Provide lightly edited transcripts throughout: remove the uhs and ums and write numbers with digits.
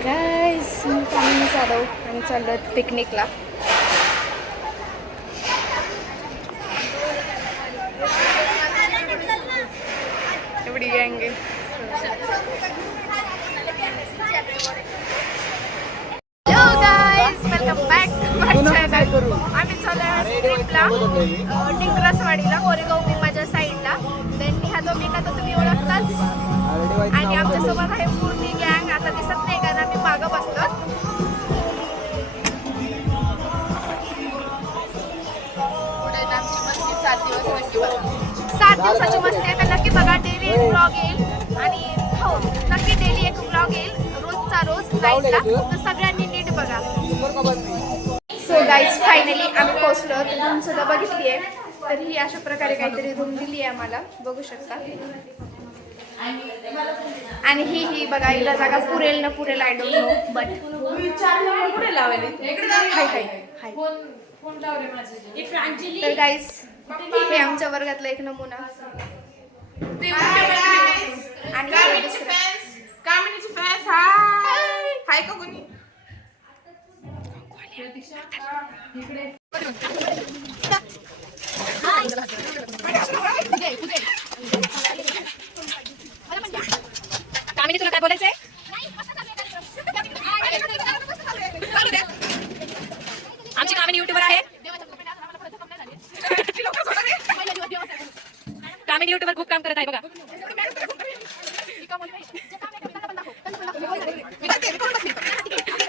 Guys आम्ही चाललो पिकनिकला. एवढी गँग आहे. Hello guys, welcome back to my channel. आम्ही चाललोय ट्रिपला टिंकरसवाडीला, कोरेगाव भीमाच्या साईडला. देन ह्या दोघींना तर तुम्ही ओळखताच. आणि आमच्यासोबत आहे पूर्ण गँग. आता दिसत नाही कारण आम्ही मागं बसलो. पुढे आमची मस्ती 7 दिवस नक्की बघा. 7 दिवसाची मस्ती आहे तर नक्की बघा. डेली एक ब्लॉग येईल आणि हो नक्की डेली एक ब्लॉग येईल, रोजचा रोज नाईटला. तर सगळ्यांनी नीट बघा. सो गाईज फायनली आम्ही पोहोचलो. रूम सुद्धा बघितली आहे. तर ही अशा प्रकारे काहीतरी रूम दिली आहे आम्हाला, बघू शकता. आणि ही बघा, हिला जागा पुरेल ना पुरेल आय डोंट नो, बट पुढे लावले. तर गाईज हे आमच्या वर्गातला एक नमुना. आणि कामिनीची फॅन्स हाय का कोणी? कामिनी तुला काय बोलायचंय? आमची कामिनी युट्यूबर आहे. कामिनी युट्यूबर खूप काम करत आहे बघा.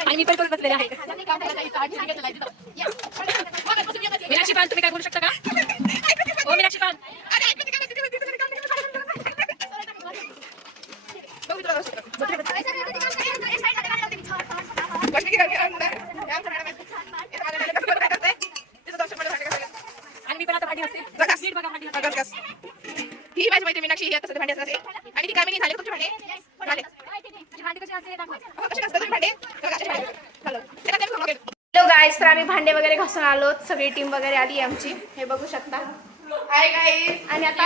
आणि मी पण बसलेले आहे. मीनाक्षी पान, तुम्ही काय बोलू शकता का? हो मीनाक्षी पान, आणि मी पण आता भांडी असते. ही माझी मैत्रीण मीनाक्षी, ही आता भांडी असते. आणि ती कामिनी झाले तुमचे भांडे झाले. हॅलो गाईस, तर आम्ही भांडे वगैरे घासून आलो. सगळी टीम वगैरे आली आमची, हे बघू शकता. Hi guys. आणि आता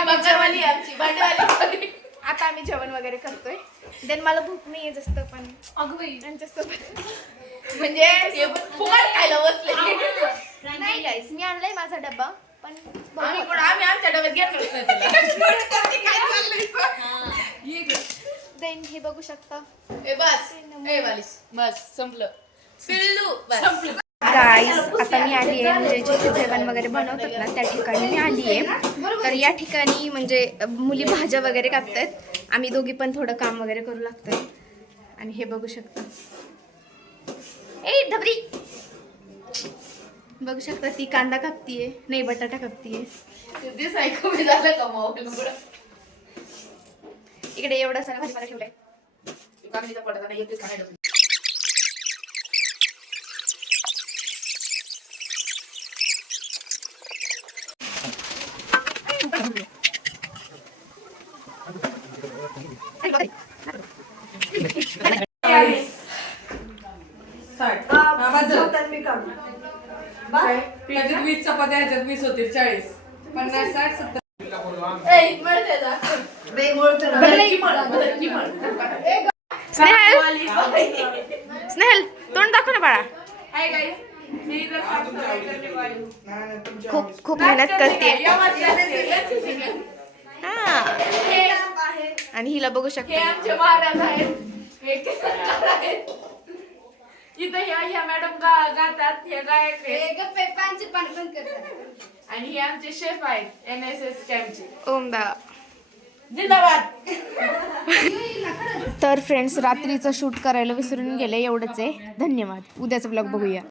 आम्ही जेवण वगैरे करतोय. देन मला भूक नाहीये जास्त, पण त्यांच्यासोबत म्हणजे खायला बसले नाही गाईस. मी आणलाय माझा डब्बा, पण आम्ही आमच्या डब्यात देन हे बघू शकता. बस संपलं. गाईस आता मी आली आहे, म्हणजे जिथे जेवण वगैरे बनवतात ना त्या ठिकाणी मी आली आहे. तर या ठिकाणी म्हणजे मुली भाज्या वगैरे कापतायत. आम्ही दोघी पण थोडं काम वगैरे करू लागतोय. आणि हे बघू शकता. ए धबरी, बघू शकता ती कांदा कापतीये, नाही बटाटा कापतीये. इकडे एवढा सारा भाजीपाला ठेवलाय. त्याच्यात 20 चपात्या, ह्याच्यात 20 होतील. 40, 50, 60, 70. स्नेहल तोंड दाखव ना बाळा. खूप खूप मेहनत करते. आणि हिला बघू शकता. इथं ह्या मॅडम गातात, हे गायक आणि हे आमचे शेफ आहेत NSS कॅम्पचे. ओमदा जिंदाबाद. तर फ्रेंड्स, रात्रीचं शूट करायला विसरून गेले. एवढंच आहे. धन्यवाद. उद्याचा ब्लॉग बघूया.